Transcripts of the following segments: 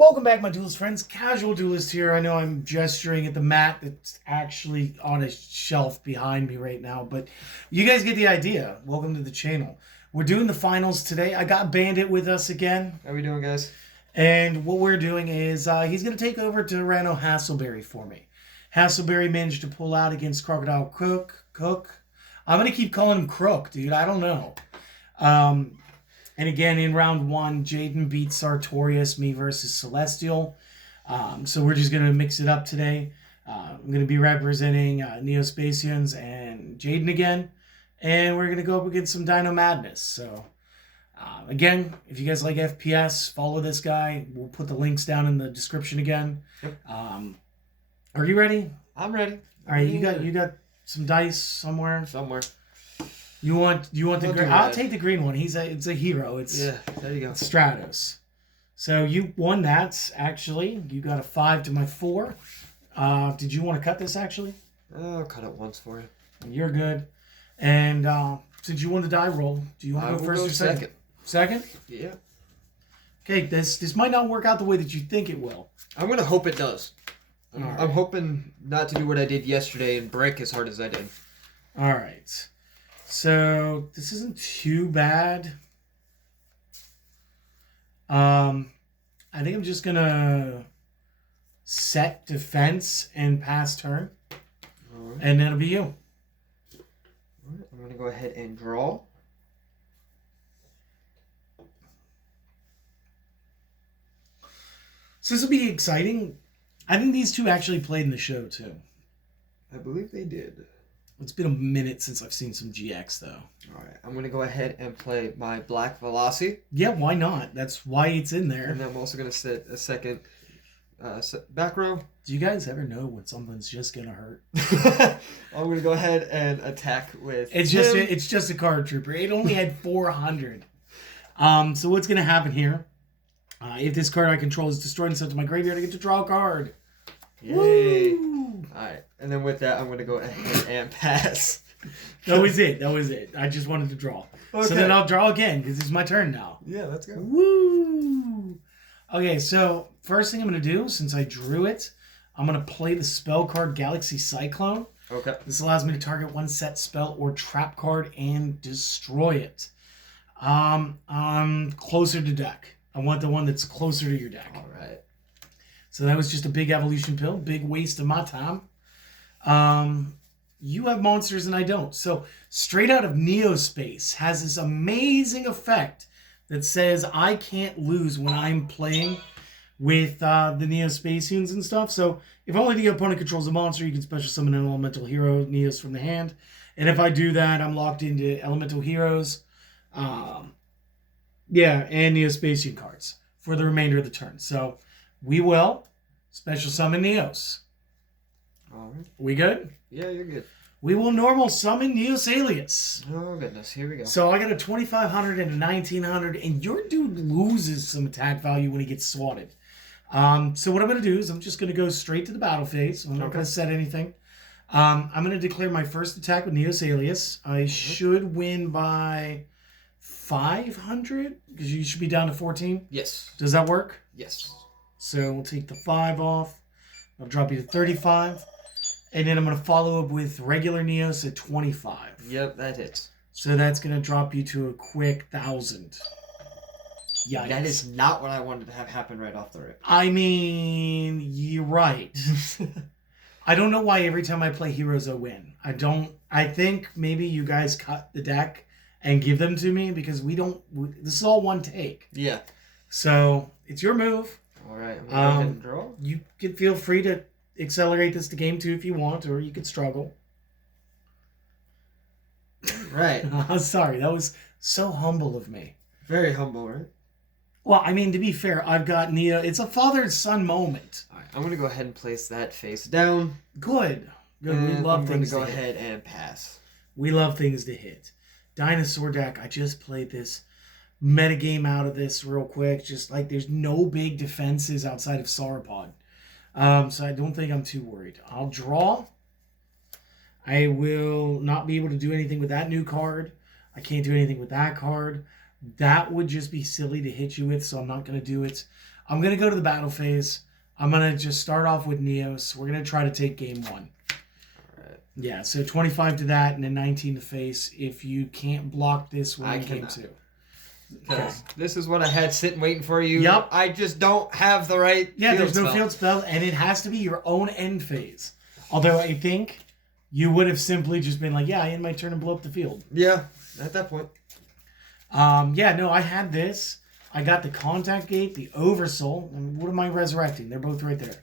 Welcome back, my Duelist friends. Casual Duelist here. I know I'm gesturing at the mat that's actually on a shelf behind me right now, but you guys get the idea. Welcome to the channel. We're doing the finals today. I got Bandit with us again. How we doing, guys? And what we're doing is he's going to take over Tyranno Hassleberry for me. Hassleberry managed to pull out against Crocodile Cook. I'm going to keep calling him Crook, dude. I don't know. And again, in round one, Jaden beat Sartorius, me versus Celestial. So we're just going to mix it up today. I'm going to be representing Neospatians and Jaden again. And we're going to go up against some Dino Madness. So, again, if you guys like FPS, follow this guy. We'll put the links down in the description again. Yep. Are you ready? I'm ready. All right, you got some dice somewhere? Somewhere. You want the green? I'll take the green one. It's a hero. Yeah, there you go. Stratos. So you won that, actually. You got a 5 to my 4. Did you want to cut this, actually? I'll cut it once for you. You're good. And since you won the die roll, do you want to go first or second? Second? Yeah. Okay, this might not work out the way that you think it will. I'm going to hope it does. Right. I'm hoping not to do what I did yesterday and break as hard as I did. All right. So this isn't too bad. I think I'm just gonna set defense and pass turn, All right. and that'll be you. All right. I'm going to go ahead and draw. So this will be exciting. I think these two actually played in the show too. I believe they did. It's been a minute since I've seen some GX though. All right. I'm going to go ahead and play my Black Velocity. Yeah, why not? That's why it's in there. And then I'm also going to set a second back row. Do you guys ever know when something's just gonna hurt? I'm going to go ahead and attack with It's just a card trooper. It only had 400. So what's gonna happen here? If this card I control is destroyed and sent to my graveyard, I get to draw a card. Yay! Woo! Alright, and then with that, I'm going to go ahead and pass. That was it. I just wanted to draw. Okay. So then I'll draw again, because it's my turn now. Yeah, let's go. Woo! Okay, so first thing I'm going to do, since I drew it, I'm going to play the spell card Galaxy Cyclone. Okay. This allows me to target one set spell or trap card and destroy it. I'm closer to deck. I want the one that's closer to your deck. Alright. So that was just a big evolution pill. Big waste of my time. You have monsters and I don't. So straight out of Neospace has this amazing effect that says I can't lose when I'm playing with the Neospatians and stuff. So if only the opponent controls a monster, you can special summon an elemental hero, Neos, from the hand. And if I do that, I'm locked into elemental heroes. And Neospatian cards for the remainder of the turn. So we will special summon Neos. Alright. We good? Yeah, you're good. We will normal summon Neos Alias. Oh, goodness. Here we go. So I got a 2,500 and a 1,900, and your dude loses some attack value when he gets swatted. So what I'm going to do is I'm just going to go straight to the battle phase. I'm not going to set anything. I'm going to declare my first attack with Neos Alias. I should win by 500, because you should be down to 14. Yes. Does that work? Yes. So we'll take the 5 off. I'll drop you to 35. And then I'm going to follow up with regular Neos at 25. Yep, that hits. So that's going to drop you to a quick 1,000. Yikes. That is not what I wanted to have happen right off the rip. I mean, you're right. I don't know why every time I play Heroes I win. I think maybe you guys cut the deck and give them to me because this is all one take. Yeah. So it's your move. Alright, I'm going to go ahead and draw. You can feel free to accelerate this to game 2 if you want, or you could struggle. Right. Sorry, that was so humble of me. Very humble, right? Well, I mean, to be fair, I've got Neo. It's a father-son moment. Alright, I'm going to go ahead and place that face down. Good. We And love I'm going things to go to ahead hit. and pass. We love things to hit. Dinosaur deck, I just played this metagame out of this real quick. Just like there's no big defenses outside of Sauropod. So I don't think I'm too worried. I'll draw. I will not be able to do anything with that new card. I can't do anything with that card. That would just be silly to hit you with, so I'm not going to do it. I'm going to go to the battle phase. I'm going to just start off with Neos. We're going to try to take game 1. Alright. Yeah, so 25 to that and then 19 to face. If you can't block this, we're in game 2. Because this is what I had sitting waiting for you. Yep. I just don't have the right there's no field spell, and it has to be your own end phase. Although I think you would have simply just been like, yeah, I end my turn and blow up the field. Yeah, at that point. I had this. I got the Contact Gate, the Oversoul, and what am I resurrecting? They're both right there.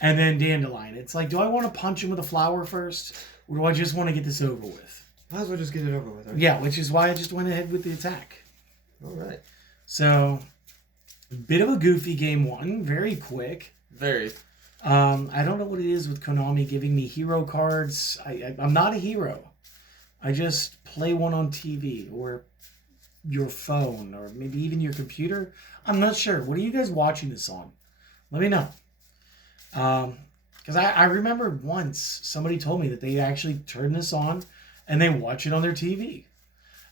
And then Dandelion. It's like, do I want to punch him with a flower first, or do I just want to get this over with? Might as well just get it over with. Right? Yeah, which is why I just went ahead with the attack. All right. So, a bit of a goofy game 1, very quick. Very. I don't know what it is with Konami giving me hero cards. I'm not a hero. I just play one on TV or your phone or maybe even your computer. I'm not sure. What are you guys watching this on? Let me know. Because I remember once somebody told me that they actually turn this on and they watch it on their TV.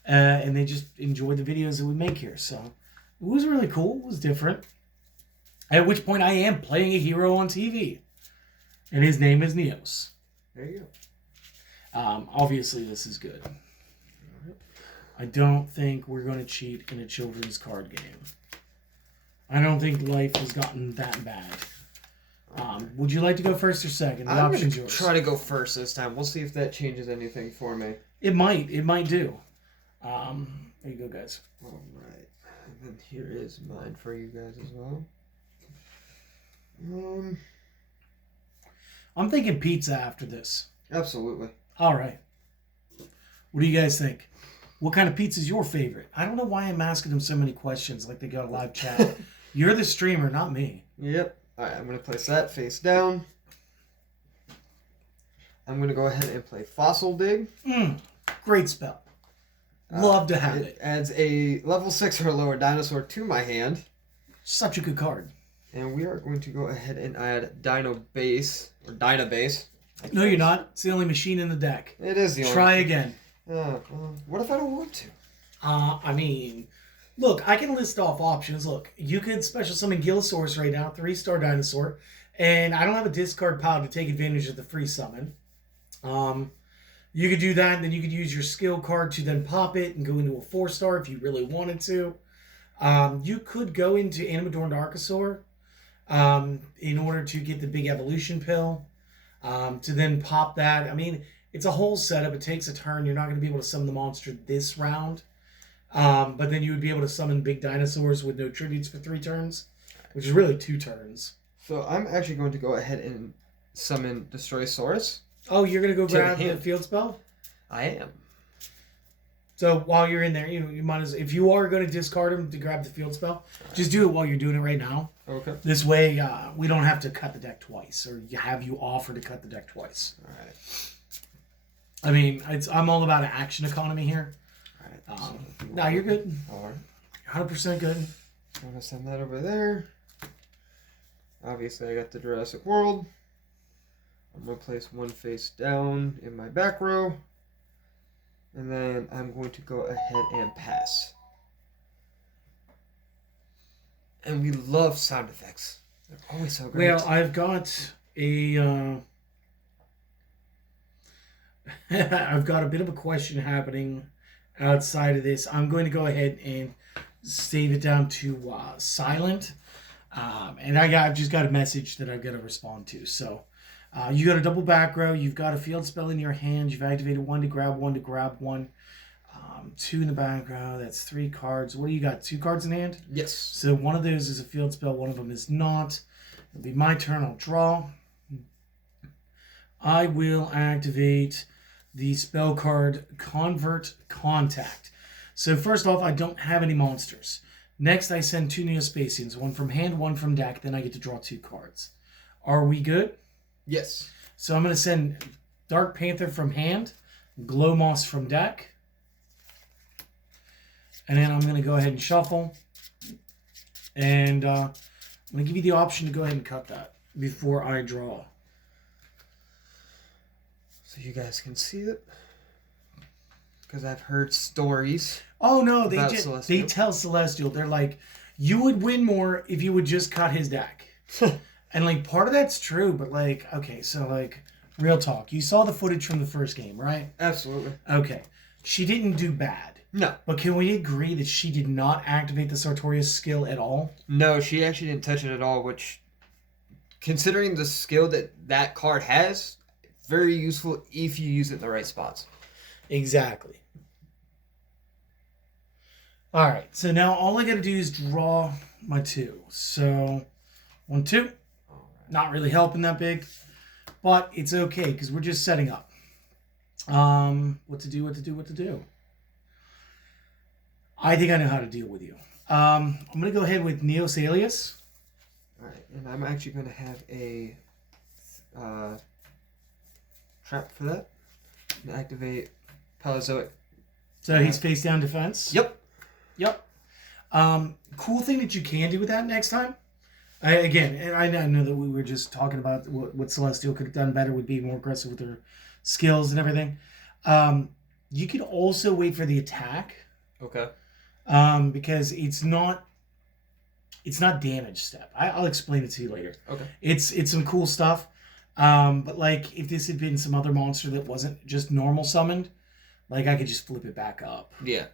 And they just enjoy the videos that we make here. So it was really cool. It was different. At which point I am playing a hero on TV. And his name is Neos. There you go. Obviously this is good. I don't think we're going to cheat in a children's card game. I don't think life has gotten that bad. Would you like to go first or second? The I'm option's going yours. to try to go first this time. We'll see if that changes anything for me. It might. It might do. There you go, guys. All right. And then here is mine for you guys as well. I'm thinking pizza after this. Absolutely. All right. What do you guys think? What kind of pizza is your favorite? I don't know why I'm asking them so many questions like they got a live chat. You're the streamer, not me. Yep. All right, I'm going to place that face down. I'm going to go ahead and play Fossil Dig. Great spell. Love to have it. Adds a level 6 or lower dinosaur to my hand. Such a good card. And we are going to go ahead and add Dino Base, or Dyna Base. No, you're not. It's the only machine in the deck. It is the only. Try again. What if I don't want to? I mean, look, I can list off options. Look, you could special summon Gillosaurus right now, 3-star dinosaur, and I don't have a discard pile to take advantage of the free summon. You could do that, and then you could use your skill card to then pop it and go into a 4-star if you really wanted to. You could go into Animadorned Archosaur in order to get the big evolution pill, to then pop that. I mean, it's a whole setup. It takes a turn. You're not going to be able to summon the monster this round. But then you would be able to summon big dinosaurs with no tributes for 3 turns, which is really 2 turns. So I'm actually going to go ahead and summon Destroyosaurus. Oh, you're going to go grab the field spell? I am. So while you're in there, you might as, if you are going to discard him to grab the field spell, just do it while you're doing it right now. Okay. This way, we don't have to cut the deck twice, or have you offer to cut the deck twice. All right. I mean, I'm all about an action economy here. All right. No, you're good. All right. 100% good. I'm going to send that over there. Obviously, I got the Jurassic World. I'm going to place one face down in my back row. And then I'm going to go ahead and pass. And we love sound effects. They're always so great. Well, I've got a... I've got a bit of a question happening outside of this. I'm going to go ahead and save it down to silent. And I've just got a message that I've got to respond to. So you got a double back row. You've got a field spell in your hand. You've activated 1 to grab 1 to grab 1. 2 in the back row. That's 3 cards. What do you got? 2 cards in hand? Yes. So one of those is a field spell. One of them is not. It'll be my turn. I'll draw. I will activate the spell card Convert Contact. So first off, I don't have any monsters. Next, I send 2 Neospatians, 1 from hand, 1 from deck. Then I get to draw 2 cards. Are we good? Yes. So I'm going to send Dark Panther from hand, Glow Moss from deck. And then I'm going to go ahead and shuffle. And I'm going to give you the option to go ahead and cut that before I draw. So you guys can see it. Because I've heard stories. Oh, no, they about just Celestial. they tell Celestial. They're like, You would win more if you would just cut his deck. And, like, part of that's true, but, like, okay, so, like, real talk. You saw the footage from the first game, right? Absolutely. Okay. She didn't do bad. No. But can we agree that she did not activate the Sartorius skill at all? No, she actually didn't touch it at all, which, considering the skill that card has, very useful if you use it in the right spots. Exactly. All right, so now all I got to do is draw my 2. So, 1, 2. Not really helping that big, but it's okay because we're just setting up. What to do. I think I know how to deal with you. I'm going to go ahead with Neos Alias. All right, and I'm actually going to have a trap for that. And activate Paleozoic. So he's face down defense? Yep. Cool thing that you can do with that next time. And I know that we were just talking about what Celestial could have done better with being more aggressive with her skills and everything. You can also wait for the attack. Okay. Because it's not damage step. I'll explain it to you later. Okay. It's some cool stuff. But like if this had been some other monster that wasn't just normal summoned, like I could just flip it back up. Yeah.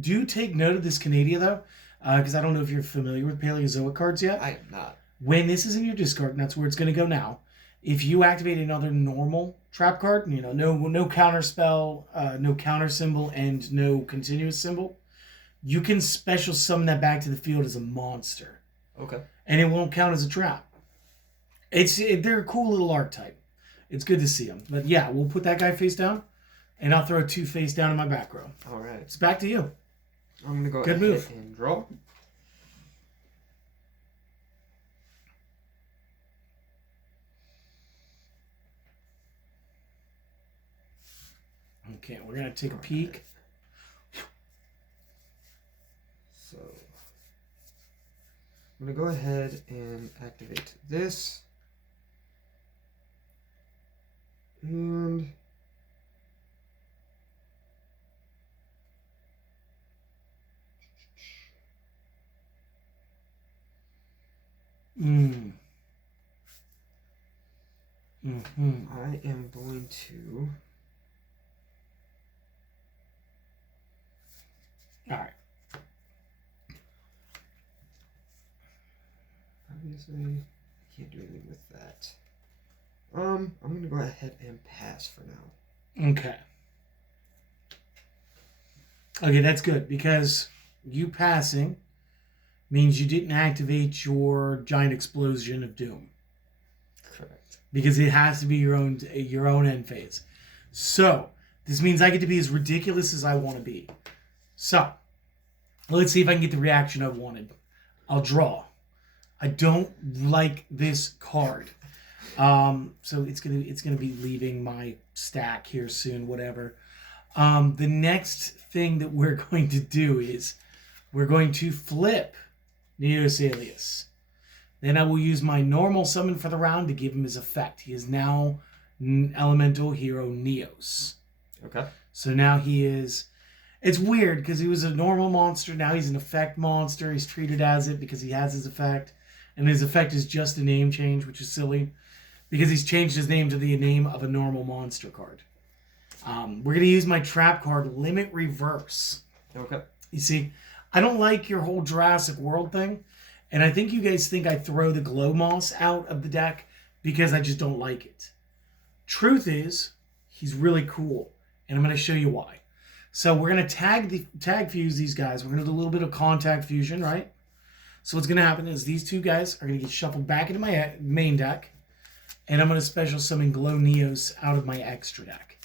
Do take note of this Canadia though, because I don't know if you're familiar with Paleozoic cards yet. I am not. When this is in your discard, and that's where it's going to go now, if you activate another normal trap card, no counter spell, no counter symbol, and no continuous symbol, you can special summon that back to the field as a monster. Okay. And it won't count as a trap. They're a cool little archetype. It's good to see them. But yeah, we'll put that guy face down, and I'll throw 2 face down in my back row. All right. It's back to you. I'm going to go Good ahead move. and draw. Okay, we're going to take a peek. So, I'm going to go ahead and activate this. And I am going to... All right. Obviously, I can't do anything with that. I'm going to go ahead and pass for now. Okay. Okay, that's good because you passing means you didn't activate your giant explosion of doom. Correct. Because it has to be your own end phase. So, this means I get to be as ridiculous as I want to be. So, let's see if I can get the reaction I wanted. I'll draw. I don't like this card. So it's gonna be leaving my stack here soon, whatever. The next thing that we're going to do is we're going to flip Neos Alias. Then I will use my normal summon for the round to give him his effect. He is now Elemental Hero Neos. Okay. So now he is... It's weird because he was a normal monster. Now he's an effect monster. He's treated as it because he has his effect. And his effect is just a name change, which is silly. Because he's changed his name to the name of a normal monster card. We're going to use my trap card, Limit Reverse. Okay. You see, I don't like your whole Jurassic World thing. And I think you guys think I throw the Glow Moss out of the deck because I just don't like it. Truth is, he's really cool. And I'm going to show you why. So we're going to tag fuse these guys. We're going to do a little bit of contact fusion, right? So what's going to happen is these two guys are going to get shuffled back into my main deck. And I'm going to special summon Glow Neos out of my extra deck.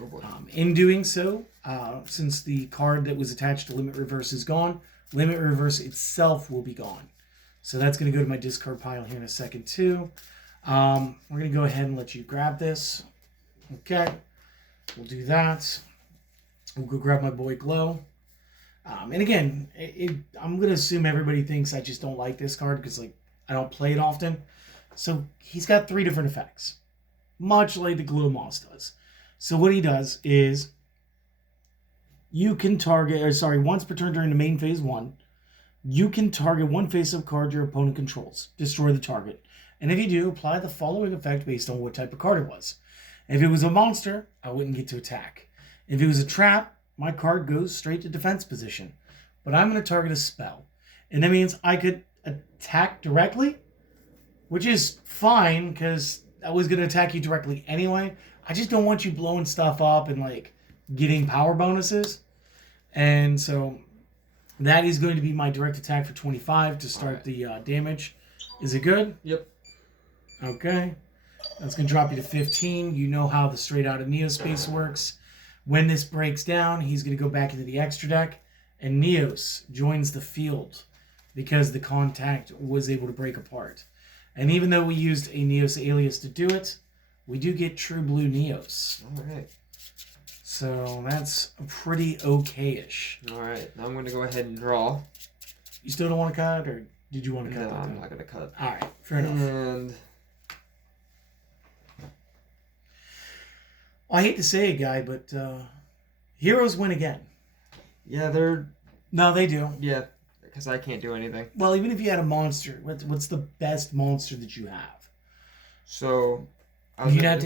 Oh boy. In doing so, since the card that was attached to Limit Reverse is gone, Limit Reverse itself will be gone. So that's going to go to my discard pile here in a second too. We're going to go ahead and let you grab this. Okay. We'll do that. We'll go grab my boy Glow. And again, I'm going to assume everybody thinks I just don't like this card because like I don't play it often. So he's got 3 different effects, much like the Glow Moss does. So what he does is you can target, once per turn during the main phase 1, You can target one face-up card your opponent controls. Destroy the target. And if you do, apply the following effect based on what type of card it was. If it was a monster, I wouldn't get to attack. If it was a trap, my card goes straight to defense position. But I'm going to target a spell. And that means I could attack directly, which is fine because I was going to attack you directly anyway. I just don't want you blowing stuff up and like getting power bonuses. And so that is going to be my direct attack for 25 to start the damage. Is it good? Yep. Okay. That's going to drop you to 15. You know how the straight out of Neospace works. When this breaks down, he's going to go back into the extra deck, and Neos joins the field because the contact was able to break apart. And even though we used a Neos alias to do it, we do get true blue Neos. All right. So that's pretty okay-ish. All right. Now I'm going to go ahead and draw. You still don't want to cut, or did you want to cut? No, I'm not going to cut. All right. Fair enough. And I hate to say it, guy, but heroes win again. yeah, they're... No, they do. Yeah, because I can't do anything. Well, even if you had a monster, what's the best monster that you have? So... You'd have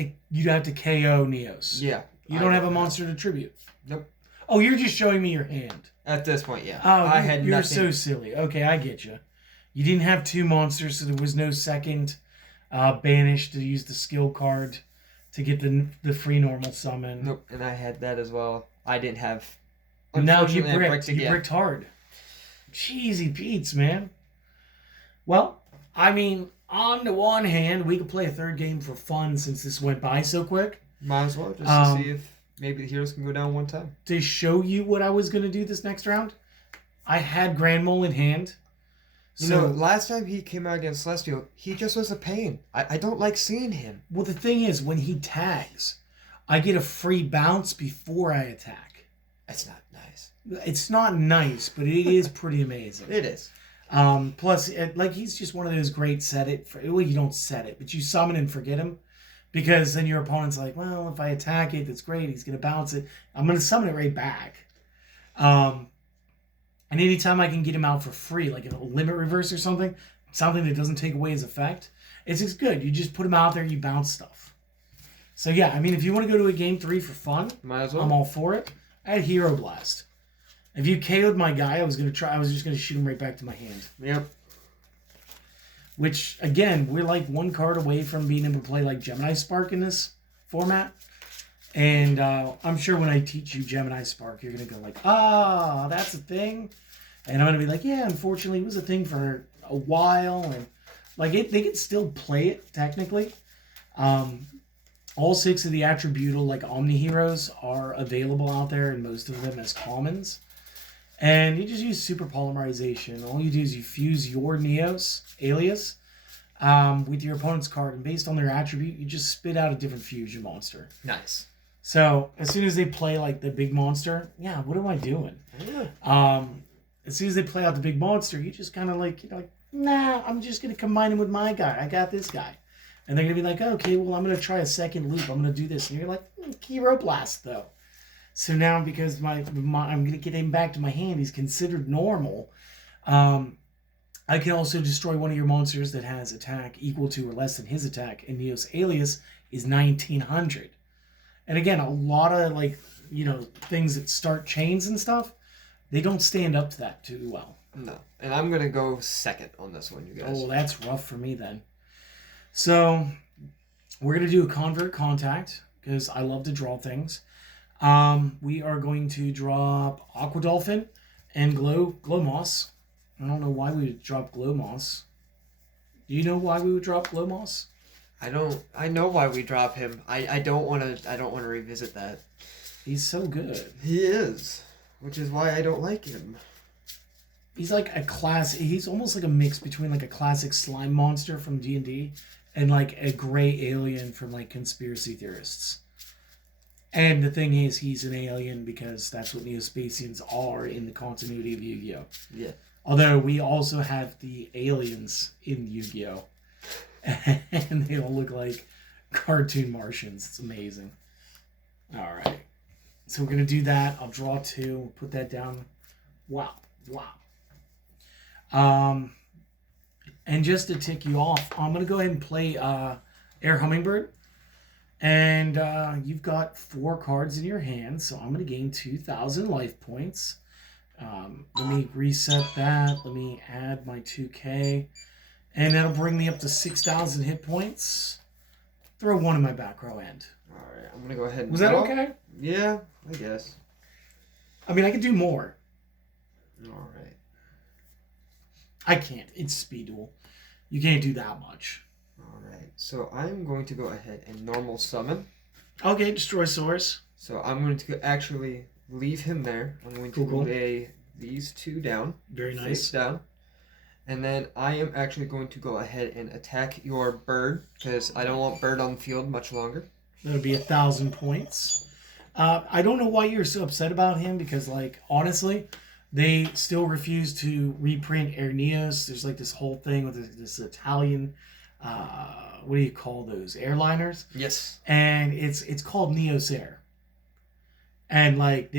to KO Neos. Yeah. You don't have a monster to tribute. Nope. Oh, you're just showing me your hand. At this point, yeah. Oh, you're nothing. so silly. Okay, I get you. You didn't have two monsters, so there was no second banish to use the skill card to get the free normal summon. Nope, and I had that as well. I didn't have... Now you Unfortunately, I bricked. You again. bricked hard. Cheesy Pete's, man. Well, I mean, on the one hand, we could play a third game for fun since this went by so quick. Might as well, just to see if maybe the heroes can go down one time. To show you what I was going to do this next round, I had Grand Mole in hand. You know, last time he came out against Celestial, he just was a pain. I don't like seeing him. Well, the thing is, when he tags, I get a free bounce before I attack. That's not nice. It's not nice, but it is pretty amazing. It is. Plus, he's just one of those great set it. Well, you don't set it, but you summon and forget him. Because then your opponent's like, well, if I attack it, that's great. He's going to bounce it. I'm going to summon it right back. And anytime I can get him out for free, like a limit reverse or something that doesn't take away his effect, it's just good. You just put him out there, you bounce stuff. So yeah, I mean, if you want to go to a game 3 for fun, Might as well. I'm all for it. I had Hero Blast. If you KO'd my guy, I was just going to shoot him right back to my hand. Yep. Which, again, we're like one card away from being able to play like Gemini Spark in this format. And I'm sure when I teach you Gemini Spark, you're going to go like, that's a thing. And I'm going to be like, yeah, unfortunately, it was a thing for a while. And like they can still play it, technically. All 6 of the attributal, like Omni Heroes, are available out there, and most of them as commons. And you just use super polymerization. All you do is you fuse your Neos alias with your opponent's card, and based on their attribute, you just spit out a different fusion monster. Nice. So as soon as they play like the big monster, yeah, what am I doing? Yeah. As soon as they play out the big monster, you just kind of like, nah, I'm just gonna combine him with my guy. I got this guy, and they're gonna be like, okay, well, I'm gonna try a second loop. I'm gonna do this, and you're like, Hero Blast though. So now, because I'm going to get him back to my hand, he's considered normal. I can also destroy one of your monsters that has attack equal to or less than his attack, and Neos alias is 1900. And again, a lot of things that start chains and stuff, they don't stand up to that too well. No, and I'm gonna go second on this one, you guys. Oh, that's rough for me then. So we're gonna do a convert contact because I love to draw things. We are going to drop Aqua Dolphin and Glow Moss. I don't know why we would drop Glow Moss. Do you know why we would drop Glow Moss? I know why we drop him. I don't want to revisit that. He's so good. He is, which is why I don't like him. He's like he's almost like a mix between like a classic slime monster from D&D and like a gray alien from like Conspiracy Theorists. And the thing is, he's an alien because that's what Neospatians are in the continuity of Yu-Gi-Oh! Yeah. Although we also have the aliens in Yu-Gi-Oh! And they all look like cartoon Martians. It's amazing. All right. So we're going to do that. I'll draw 2. Put that down. Wow. And just to tick you off, I'm going to go ahead and play Air Hummingbird. And you've got 4 cards in your hand, so I'm going to gain 2,000 life points. Let me reset that. Let me add my 2K. And that'll bring me up to 6,000 hit points. Throw 1 in my back row end. Alright, I'm going to go ahead and Was that okay? Yeah, I guess. I mean, I could do more. Alright. I can't. It's speed duel. You can't do that much. Alright, so I'm going to go ahead and normal summon. Okay, destroy source. So I'm going to actually leave him there. I'm going to lay these 2 down. Very nice. Face down. And then I am actually going to go ahead and attack your bird, because I don't want bird on the field much longer. That'll be 1,000 points. I don't know why you're so upset about him, because, like, honestly, they still refuse to reprint Air Neos. There's, like, this whole thing with this Italian, what do you call those, airliners? Yes. And it's called Neos Air. And, like,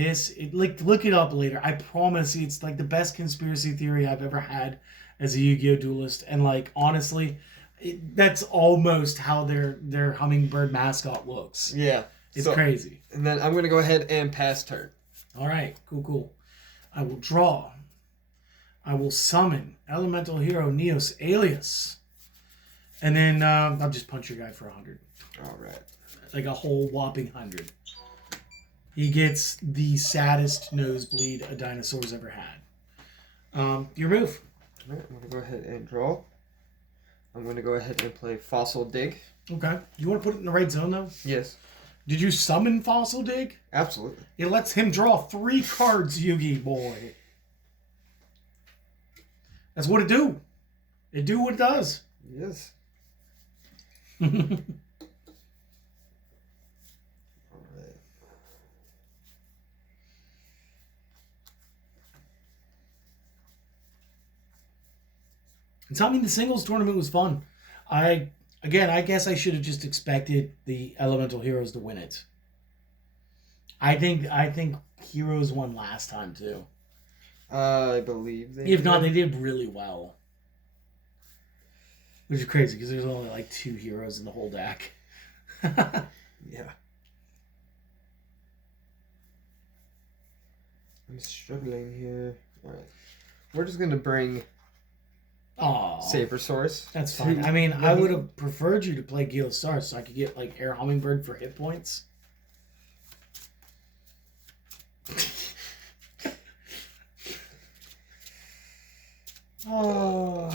look it up later. I promise you, it's, like, the best conspiracy theory I've ever had as a Yu-Gi-Oh! Duelist. And, like, honestly, that's almost how their hummingbird mascot looks. Yeah. It's crazy. And then I'm going to go ahead and pass turn. All right. Cool. I will draw. I will summon Elemental Hero Neos Alias. And then I'll just punch your guy for 100. All right. Like a whole whopping 100. He gets the saddest nosebleed a dinosaur's ever had. Your move. All right, I'm going to go ahead and draw. I'm going to go ahead and play Fossil Dig. Okay. You want to put it in the right zone, though? Yes. Did you summon Fossil Dig? Absolutely. It lets him draw 3 cards, Yugi boy. That's what it do. It do what it does. Yes. And so, I mean, the singles tournament was fun. I guess I should have just expected the Elemental Heroes to win it. I think Heroes won last time too. I believe they. If not, they did really well. Which is crazy because there's only like 2 heroes in the whole deck. Yeah. I'm struggling here. All right. We're just gonna bring. Saber Source. That's fine. I mean, I would have preferred you to play Gila Star so I could get like Air Hummingbird for hit points. Oh,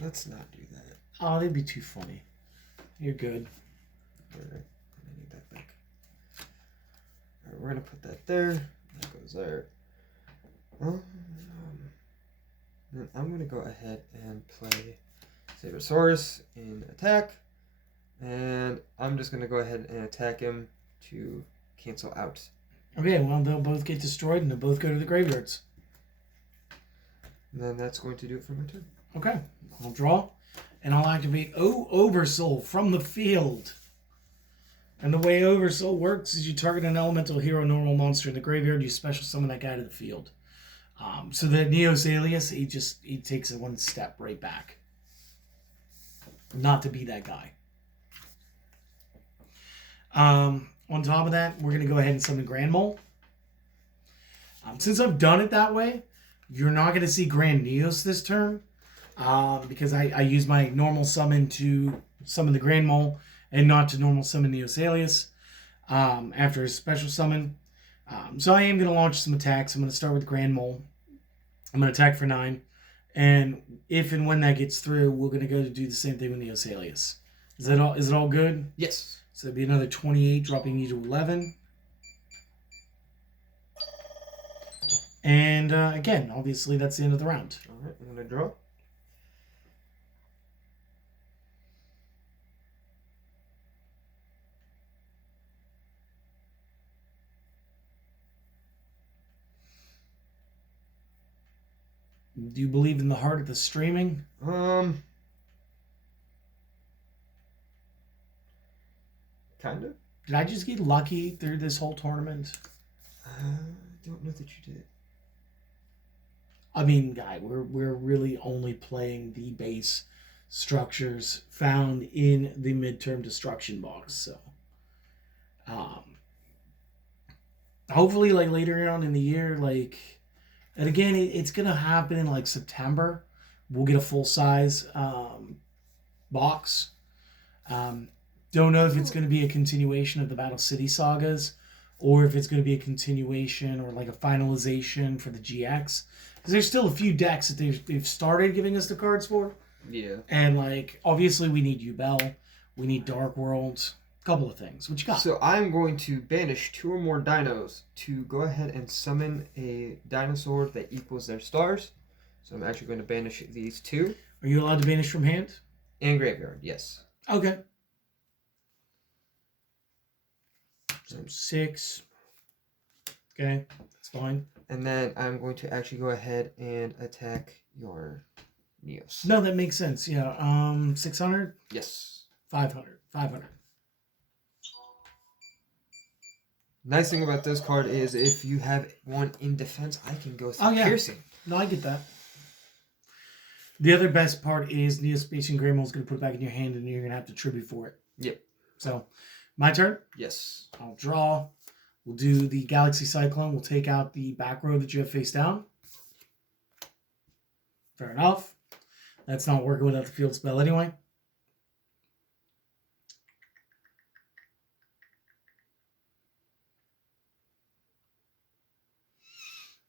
let's not do that. Oh, they'd be too funny. You're good. All right, I need that back. All right, we're gonna put that there. That goes there. Then I'm going to go ahead and play Sabersaurus in attack. And I'm just going to go ahead and attack him to cancel out. Okay, well, they'll both get destroyed and they'll both go to the graveyards. And then that's going to do it for my turn. Okay, I'll draw. And I'll activate Oversoul from the field. And the way Oversoul works is you target an elemental hero normal monster in the graveyard, you special summon that guy to the field. So the Neos Alias, he takes it 1 step right back. Not to be that guy. On top of that, we're going to go ahead and summon Grand Mole. Since I've done it that way, you're not going to see Grand Neos this turn. Because I use my normal summon to summon the Grand Mole and not to normal summon Neos Alias after a special summon. So I am going to launch some attacks. I'm going to start with Grand Mole. I'm going to attack for 9. And if and when that gets through, we're going to go to do the same thing with Neos Alias. Is it all good? Yes. So it'd be another 28, dropping you to 11. And again, obviously, that's the end of the round. All right, I'm going to draw. Do you believe in the heart of the streaming? Kind of. Did I just get lucky through this whole tournament? I don't know that you did. I mean, guy, we're really only playing the base structures found in the midterm destruction box. So, um, hopefully, like later on in the year, like, and again, it's gonna happen in like September. We'll get a full size box. Don't know if it's going to be a continuation of the Battle City sagas, or if it's going to be a continuation or like a finalization for the GX. Because there's still a few decks that they've started giving us the cards for. Yeah. And like, obviously we need Ubel, we need Dark World, a couple of things. What you got? So I'm going to banish 2 or more dinos to go ahead and summon a dinosaur that equals their stars. So I'm actually going to banish these 2. Are you allowed to banish from hand? And graveyard, yes. Okay. So 6. Okay, that's fine. And then I'm going to actually go ahead and attack your Neos. No, that makes sense. Yeah. 600? Yes. 500. 500. Nice thing about this card is if you have one in defense, I can go through piercing. No, I get that. The other best part is Neospatian Greymole is going to put it back in your hand and you're going to have to tribute for it. Yep. So, my turn? Yes. I'll draw. We'll do the Galaxy Cyclone. We'll take out the back row that you have face down. Fair enough. That's not working without the field spell anyway.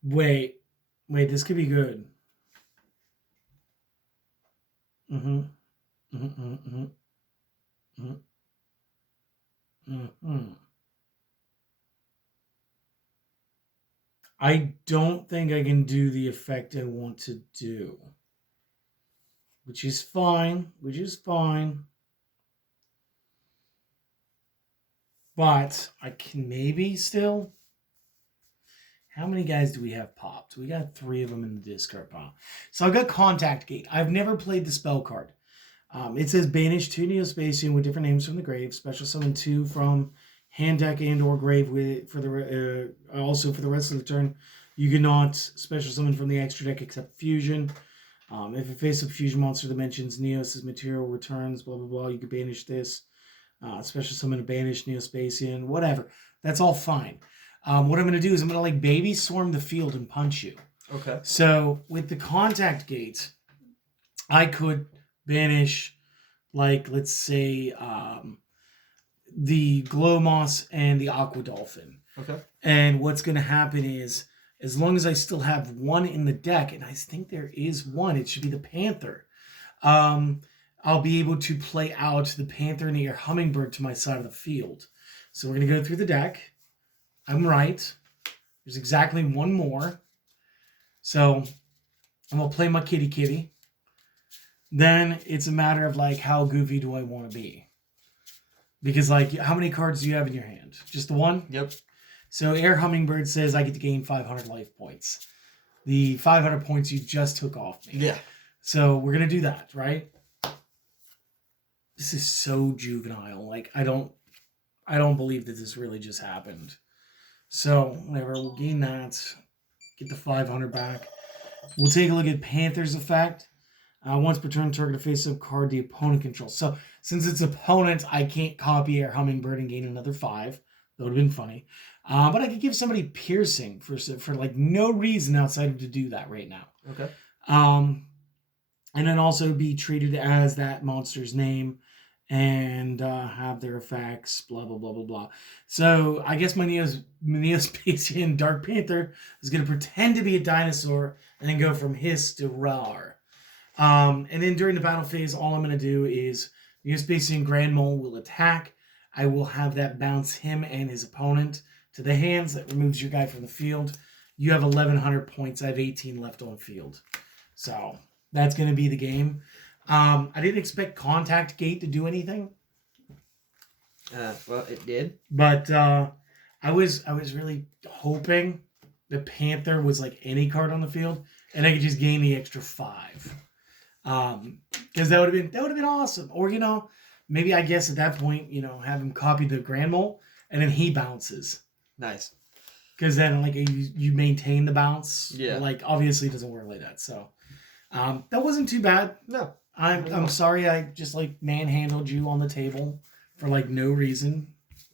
Wait, this could be good. I don't think I can do the effect I want to do. Which is fine. But I can maybe still. How many guys do we have popped? We got 3 of them in the discard pile. So I've got Contact Gate. I've never played the spell card. It says banish 2 Neospatian with different names from the grave. Special summon 2 from hand deck and or grave with also for the rest of the turn. You cannot special summon from the extra deck except fusion. If you face a fusion monster that mentions Neos' material returns, blah blah blah, you can banish this. Special summon a banish Neospatian, whatever. That's all fine. What I'm going to do is I'm going to like baby swarm the field and punch you. Okay. So with the Contact Gate, I could banish, like, let's say, the Glow Moss and the Aqua Dolphin. Okay. And what's going to happen is, as long as I still have 1 in the deck, and I think there is 1, it should be the Panther, I'll be able to play out the Panther and the Air Hummingbird to my side of the field. So we're going to go through the deck. I'm right. There's exactly 1 more. So I'm going to play my kitty. Then it's a matter of, like, how goofy do I want to be? Because, like, how many cards do you have in your hand? Just the 1? Yep. So Air Hummingbird says I get to gain 500 life points. The 500 points you just took off me. Yeah. So we're going to do that, right? This is so juvenile. Like, I don't believe that this really just happened. So, whatever, we'll gain that. Get the 500 back. We'll take a look at Panther's effect. Once per turn, target a face-up card the opponent controls. So, since it's opponent, I can't copy Air Hummingbird and gain another 5. That would have been funny. But I could give somebody piercing for like no reason outside of to do that right now. Okay. And then also be treated as that monster's name and have their effects, blah, blah, blah, blah, blah. So I guess my Neospatian Dark Panther is going to pretend to be a dinosaur and then go from hiss to rar. And then during the battle phase, all I'm going to do is Neospatian Grand Mole will attack. I will have that bounce him and his opponent to the hands. That removes your guy from the field. You have 1,100 points. I have 18 left on field. So that's going to be the game. I didn't expect Contact Gate to do anything. Well, it did. But I was really hoping the Panther was like any card on the field, and I could just gain the extra 5. Because that would have been awesome. Or maybe I guess at that point have him copy the Grand Mole, and then he bounces. Nice. because then like you maintain the bounce. Yeah. Like obviously it doesn't work like that. So that wasn't too bad. No. I'm sorry I just like manhandled you on the table for like no reason.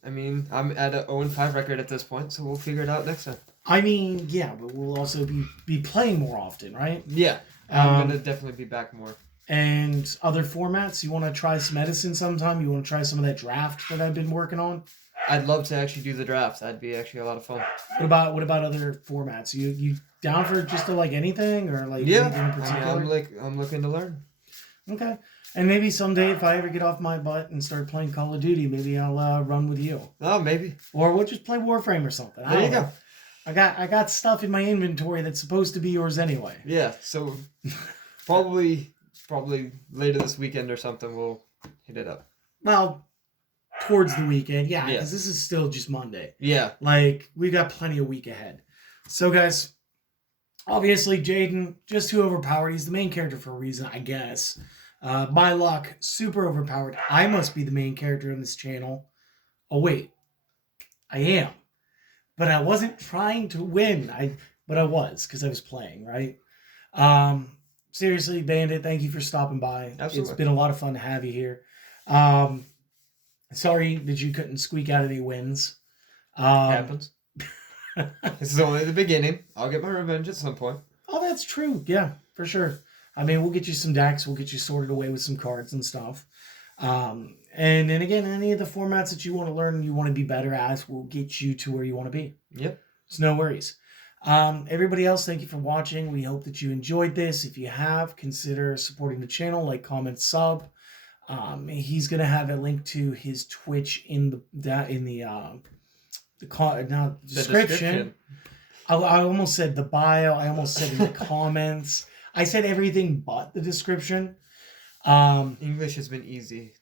I mean, I'm at a 0-5 record at this point, so we'll figure it out next time. I mean, yeah, but we'll also be playing more often, right? Yeah. I'm gonna definitely be back more. And other formats, you want to try some medicine sometime? You want to try some of that draft that I've been working on? I'd love to actually do the draft. That'd be actually a lot of fun. What about other formats? You down for just to like anything or like Yeah, anything in particular? I'm looking to learn. Okay. And maybe someday if I ever get off my butt and start playing Call of Duty, maybe I'll run with you. Oh, maybe. Or we'll just play Warframe or something. There you go. I got stuff in my inventory that's supposed to be yours anyway. Yeah, so probably later this weekend or something we'll hit it up. Well, towards the weekend, yeah, Yeah. because this is still just Monday. Yeah. Like, we got plenty of week ahead. So, guys, obviously, Jaden, just too overpowered. He's the main character for a reason, I guess. My luck, super overpowered. I must be the main character in this channel. Oh, wait. I am. But I wasn't trying to win. But I was, because I was playing, right? Seriously, Bandit, thank you for stopping by. Absolutely. It's been a lot of fun to have you here. Sorry that you couldn't squeak out any wins. Happens. This is only the beginning. I'll get my revenge at some point. Oh, that's true. Yeah, for sure. I mean, we'll get you some decks. We'll get you sorted away with some cards and stuff. And then again, any of the formats that you want to learn and you want to be better at will get you to where you want to be. Yep. It's no worries. Everybody else, thank you for watching. We hope that you enjoyed this. If you have, consider supporting the channel, like, comment, sub. He's gonna have a link to his Twitch in the description. I almost said the bio. I almost said in the comments. I said everything but the description. English has been easy.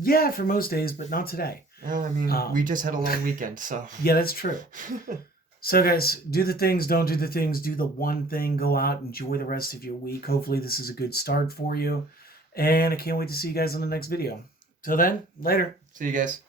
Yeah, for most days, but not today. Well, I mean, we just had a long weekend, so. Yeah, that's true. So, guys, do the things, don't do the things. Do the one thing. Go out, enjoy the rest of your week. Hopefully, this is a good start for you. And I can't wait to see you guys in the next video. Till then, later. See you guys.